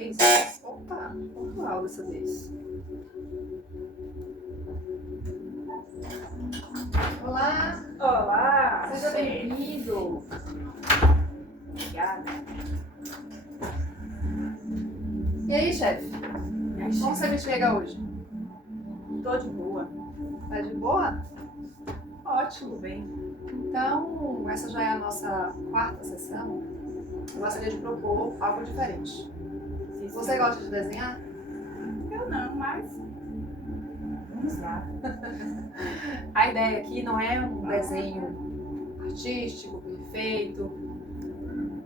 vezes. Opa, pontual dessa vez. Olá, Olá! seja bem-vindo. Obrigada. E aí, chefe? Como você me chega hoje? Tô de boa. Tá de boa? Tudo Ótimo. bem? Então, essa já é a nossa quarta sessão. Eu gostaria de propor algo diferente. Sim, Você sim. gosta de desenhar? Eu não, mas vamos lá. A ideia aqui não é um desenho artístico, perfeito.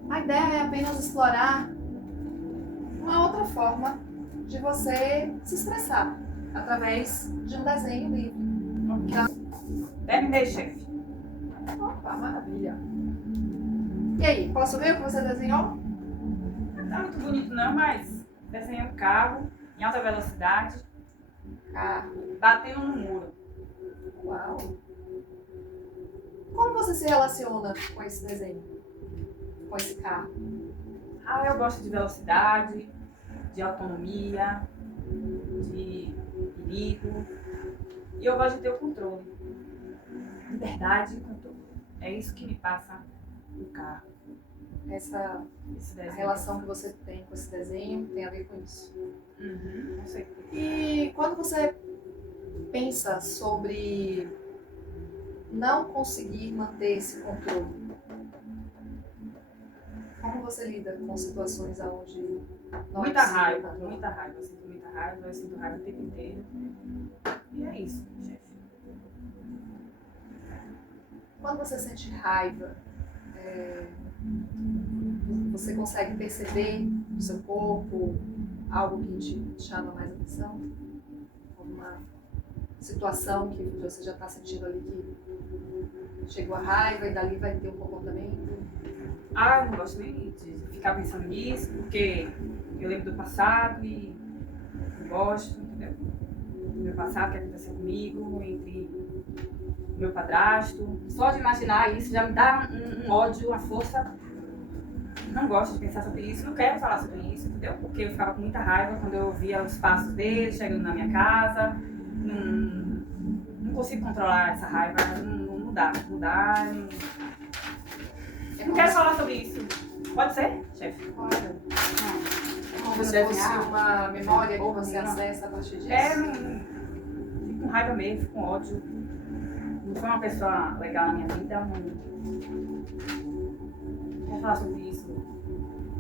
A ideia é apenas explorar uma outra forma de você se expressar através de um desenho livre. Terminei, chefe. Opa, maravilha! E aí, posso ver o que você desenhou? Não tá muito bonito não, mas desenhei um carro em alta velocidade, Carro. batendo no muro. Uau! Como você se relaciona com esse desenho? Com esse carro? Ah, eu gosto de velocidade, de autonomia, de perigo. E eu gosto de ter o controle. Liberdade e controle. É isso que me passa o carro. Essa Esse a desenho. relação que você tem com esse desenho tem a ver com isso. Com certeza. E quando você pensa sobre não conseguir manter esse controle, como você lida com situações onde não Muita é possível raiva, controlar? muita raiva. Eu sinto muita raiva, eu sinto raiva o tempo inteiro. E é isso, chefe. Quando você sente raiva, você consegue perceber no seu corpo algo que te chama mais atenção? Alguma situação que você já está sentindo ali que chegou a raiva e dali vai ter um comportamento? Ah, eu não gosto nem de ficar pensando nisso, porque eu lembro do passado e não gosto, entendeu? Do meu passado, o que aconteceu comigo, entre o meu padrasto. Só de imaginar isso já me dá um ódio, uma força. Não gosto de pensar sobre isso, não quero falar sobre isso, entendeu? Porque eu ficava com muita raiva quando eu via os passos dele chegando na minha casa. Não consigo controlar essa raiva, não dá. Não quero falar sobre isso. Pode ser, chefe? Claro. Não. Como se fosse uma memória que você acessa a partir disso? Fico com raiva mesmo, fico com ódio. Não foi uma pessoa legal na minha vida, não quero falar sobre isso.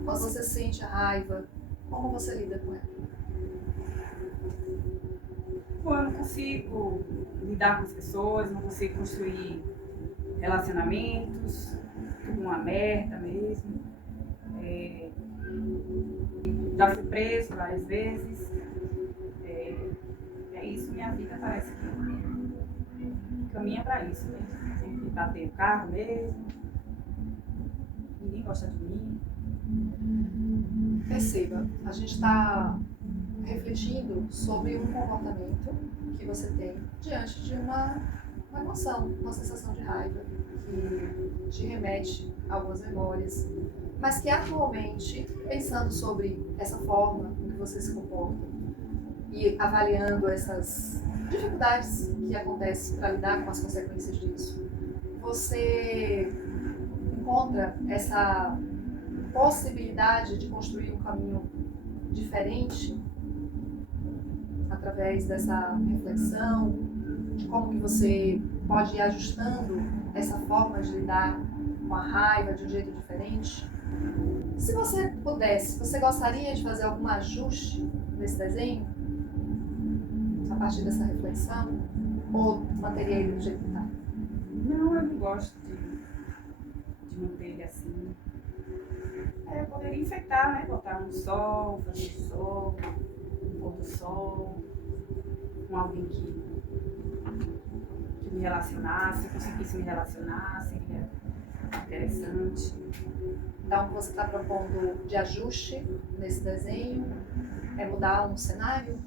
Quando você sente a raiva, como você lida com ela? Pô, eu não consigo lidar com as pessoas, não consigo construir relacionamentos, tudo uma merda mesmo. Já fui preso várias vezes. É isso, minha vida parece que caminha pra isso mesmo. Sempre bater o carro mesmo. Ninguém gosta de mim. Perceba, a gente está refletindo sobre um comportamento que você tem diante de uma emoção, uma sensação de raiva que te remete a algumas memórias, mas que atualmente, pensando sobre essa forma em que você se comporta e avaliando essas dificuldades que acontecem para lidar com as consequências disso, você encontra essa possibilidade de construir um caminho diferente através dessa reflexão, de como que você pode ir ajustando essa forma de lidar com a raiva de um jeito diferente. Se você pudesse, você gostaria de fazer algum ajuste nesse desenho a partir dessa reflexão? Ou manteria ele do jeito que está? Não, eu não gosto de manter ele assim. Eu poderia enfeitar, né? Botar um sol, fazer sol, um pôr do sol, com alguém que me relacionasse, conseguisse me relacionar, seria interessante. Então, o que você está propondo de ajuste nesse desenho é mudar um cenário?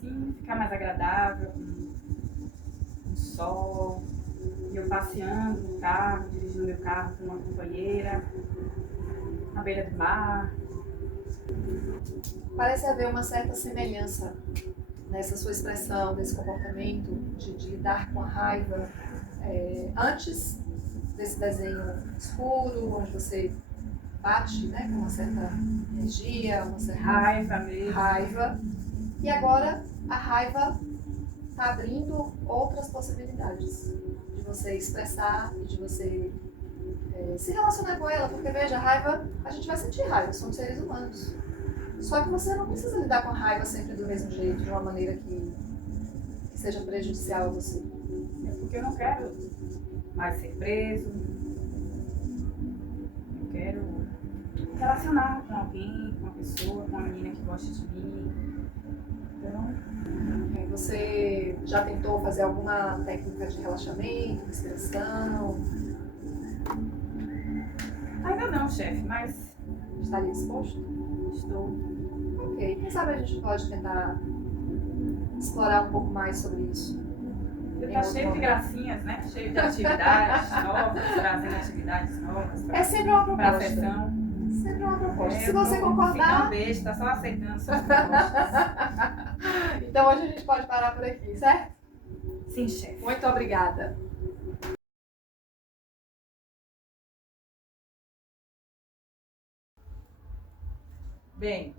Sim, ficar mais agradável, um sol, e eu passeando no carro, dirigindo meu carro com uma companheira, na beira do mar. Parece haver uma certa semelhança nessa sua expressão, nesse comportamento de lidar com a raiva antes desse desenho escuro, onde você bate, né, com uma certa energia, uma certa Raiva mesmo. raiva. E agora a raiva está abrindo outras possibilidades de você expressar e de você se relacionar com ela, porque veja, a raiva, a gente vai sentir raiva, somos seres humanos. Só que você não precisa lidar com a raiva sempre do mesmo jeito, de uma maneira que seja prejudicial a você. É porque eu não quero mais ser preso. Eu quero relacionar com alguém, com uma pessoa, com uma menina que gosta de mim. Então, Você já tentou fazer alguma técnica de relaxamento, respiração? ainda não, chefe, mas Estaria disposto? estou. Ok, quem sabe a gente pode tentar explorar um pouco mais sobre isso. Ele tá cheio de gracinhas, né? Cheio de atividades novas, trazendo atividades novas É sempre uma para a proposta. sessão. Sempre uma proposta. Se Eu você tô concordar, ficando besta, só aceitando suas propostas. então hoje a gente pode parar por aqui, certo? Sim, chefe. Muito obrigada. Bem,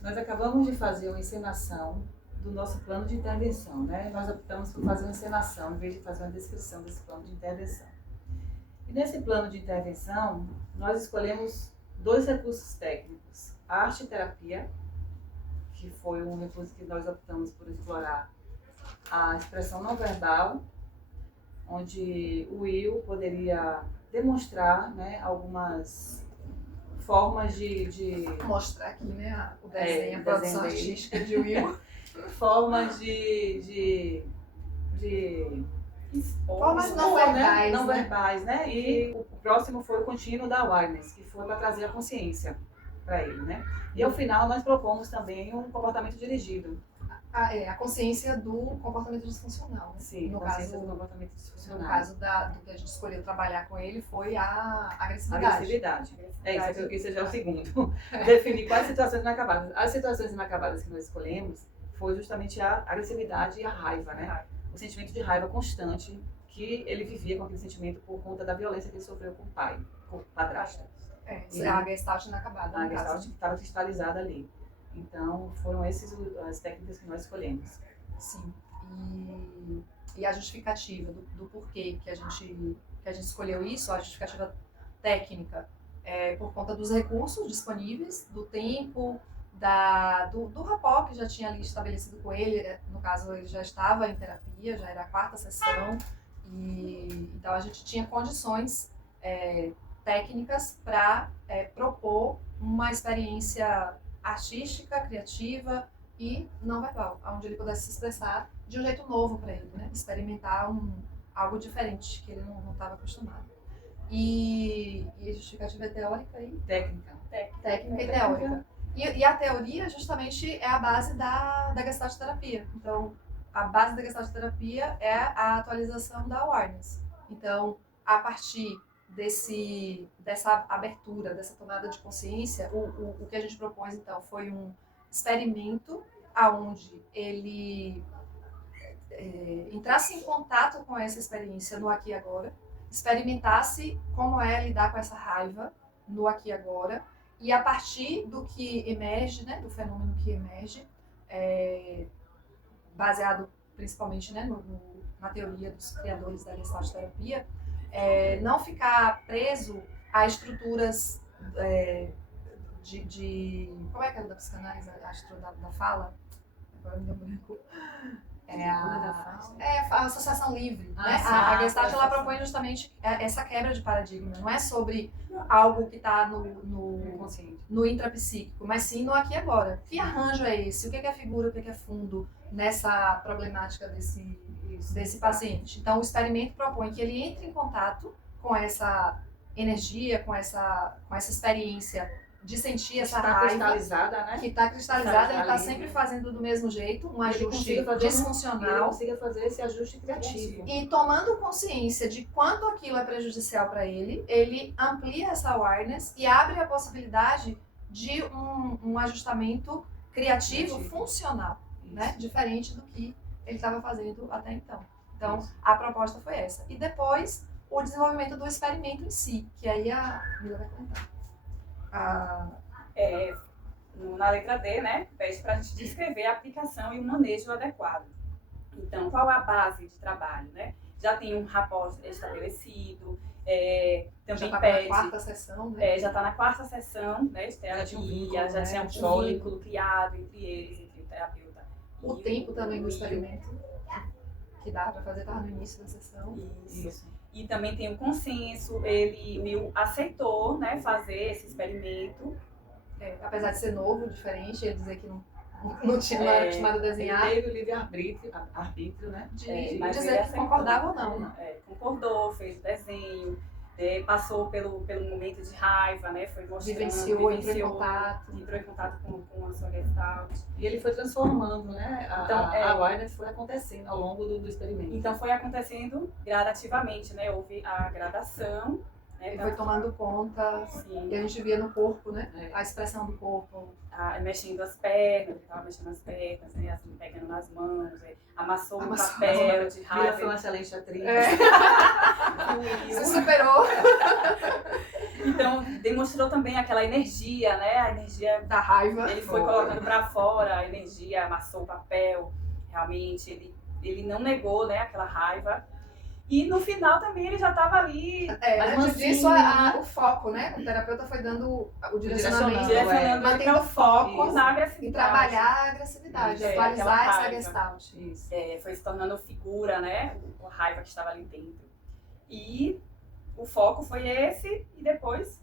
nós acabamos de fazer uma encenação do nosso plano de intervenção, né? Nós optamos por fazer uma encenação em vez de fazer uma descrição desse plano de intervenção. E nesse plano de intervenção, nós escolhemos 2 recursos técnicos. A arte-terapia, que foi um recurso que nós optamos por explorar a expressão não verbal, onde o Will poderia demonstrar, né, algumas formas Vou mostrar aqui, né, o desenho, a o produção desenho dele. artística de Will. formas de Formas não expor, verbais, né? Não né? verbais, né? E o próximo foi o contínuo da awareness, que foi para trazer a consciência para ele, né? E ao final nós propomos também um comportamento dirigido. A consciência do comportamento disfuncional. Né? Sim, No consciência caso, do comportamento no disfuncional. caso do que a gente escolheu trabalhar com ele foi a agressividade. Agressividade. Esse já é o segundo. Definir quais situações inacabadas. As situações inacabadas que nós escolhemos foi justamente a agressividade e a raiva, né? O sentimento de raiva constante que ele vivia com aquele sentimento por conta da violência que ele sofreu com o pai, com o padrasto. A Gestalt inacabada. A Gestalt que estava cristalizada ali. Então, foram essas as técnicas que nós escolhemos. Sim. E a justificativa do porquê que a gente escolheu isso, a justificativa técnica, é por conta dos recursos disponíveis, do tempo, do rapport que já tinha ali estabelecido com ele. No caso, ele já estava em terapia, já era a 4ª sessão, e então a gente tinha condições técnicas para propor uma experiência artística, criativa e não verbal, onde ele pudesse se expressar de um jeito novo para ele, né? Experimentar algo diferente que ele não estava acostumado. E a justificativa é teórica e Técnica. Técnica e teórica. E a teoria justamente é a base da Gestalt terapia. Então, a base da Gestalt terapia é a atualização da awareness. Então, a partir dessa abertura, dessa tomada de consciência, o que a gente propôs então foi um experimento aonde ele entrasse em contato com essa experiência no aqui e agora, experimentasse como é lidar com essa raiva no aqui e agora, e a partir do que emerge, né, do fenômeno que emerge, baseado principalmente, né, na teoria dos criadores da Gestalt terapia, não ficar preso a estruturas como é que era da psicanálise, da fala? Agora me deu branco. A associação livre. Né? A Gestalt ela propõe justamente essa quebra de paradigma. Não é sobre algo que está no intrapsíquico, mas sim no aqui e agora. Que arranjo é esse? O que é figura, o que é fundo nessa problemática desse paciente? Então, o experimento propõe que ele entre em contato com essa energia, com essa experiência de sentir essa raiva cristalizada, né? Que está cristalizada, ele está sempre fazendo do mesmo jeito, um ajuste disfuncional. Ele consiga fazer esse ajuste criativo. E tomando consciência de quanto aquilo é prejudicial para ele, ele amplia essa awareness e abre a possibilidade de um ajustamento criativo funcional, né? Diferente do que ele estava fazendo até então. Então, a proposta foi essa. E depois, o desenvolvimento do experimento em si, que aí a Mila vai comentar. Na letra D, né, pede para a gente descrever a aplicação e o manejo adequado. Então, qual é a base de trabalho, né? Já tem um rapport estabelecido, também já pede... na quarta sessão, né? Já está na quarta sessão, né, de terapia, já tinha um vínculo criado entre eles, entre o terapeuta. O tempo também do experimento, que dá para fazer, estava no início da sessão. Isso. E também tem o consenso, o Will aceitou, né, fazer esse experimento. Apesar de ser novo, diferente, ele dizer que não era acostumado a desenhar. Ele teve o livre-arbítrio, né? De dizer que concordava ou não. Concordou, fez o desenho, passou pelo momento de raiva, né? Foi mostrando, vivenciou, entrou em contato com a sua Gestalt. E ele foi transformando, né? A awareness foi acontecendo ao longo do experimento. Então foi acontecendo gradativamente, né? Houve a gradação. Ele foi tomando conta, e a gente via no corpo, né? A expressão do corpo. Mexendo as pernas, ele estava mexendo as pernas, né? Assim, pegando nas mãos, amassou o papel de raiva. Mila foi uma excelente atriz. Se superou. Então, demonstrou também aquela energia, né? A energia da raiva. Ele foi colocando para fora a energia, amassou o papel, realmente, ele não negou, né, aquela raiva. E no final também ele já estava ali. Antes disso, o foco, né? O terapeuta foi dando o direcionamento, mantendo o foco na agressividade. E trabalhar a agressividade, atualizar essa gestalt. Foi se tornando figura, né? A raiva que estava ali dentro. E o foco foi esse, e depois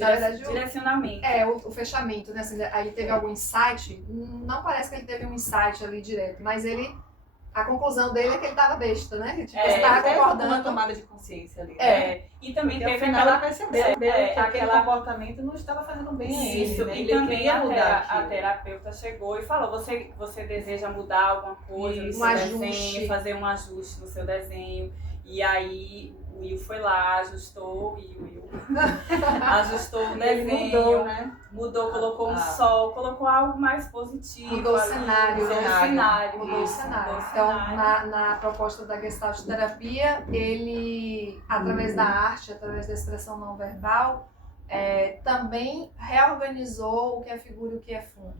na verdade, direcionamento. O fechamento, né? Assim, aí teve algum insight, não parece que ele teve um insight ali direto, mas a conclusão dele é que ele estava besta, né? Tipo, você estava concordando. Uma tomada de consciência ali. E também teve aquela... percebeu que aquele comportamento não estava fazendo bem a ele. Né? E também a terapeuta chegou e falou, você deseja mudar alguma coisa no seu desenho, fazer um ajuste no seu desenho. E aí o Will foi lá, ajustou o desenho, mudou, colocou um sol, colocou algo mais positivo. Mudou o cenário. Mudou o cenário. Então, na proposta da Gestalt terapia, ele, através da arte, através da expressão não verbal, também reorganizou o que é figura e o que é fundo.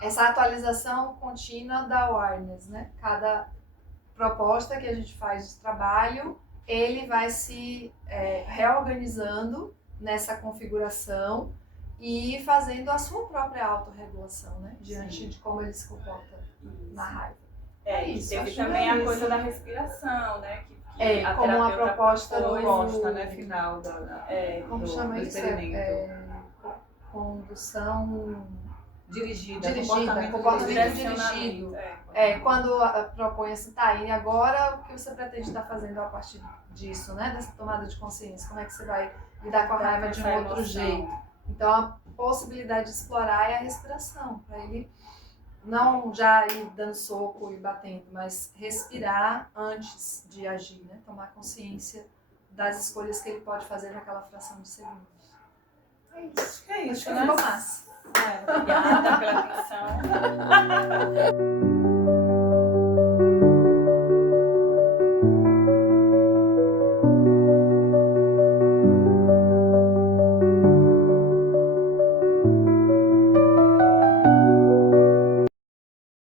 Essa atualização contínua da awareness, né? Cada proposta que a gente faz de trabalho, ele vai se reorganizando nessa configuração e fazendo a sua própria autorregulação, né? Diante de como ele se comporta na raiva. Teve também a coisa da respiração, né? Que a como uma proposta final como chama do isso? Condução dirigida, comportamento dirigido. Quando propõe assim, e agora o que você pretende estar fazendo a partir disso, né? Dessa tomada de consciência? Como é que você vai lidar com a raiva de um outro jeito? Então, a possibilidade de explorar é a respiração, para ele não já ir dando soco e batendo, mas respirar antes de agir, né? Tomar consciência das escolhas que ele pode fazer naquela fração de segundos. É isso. É isso, né? Ficou massa. Obrigada pela atenção.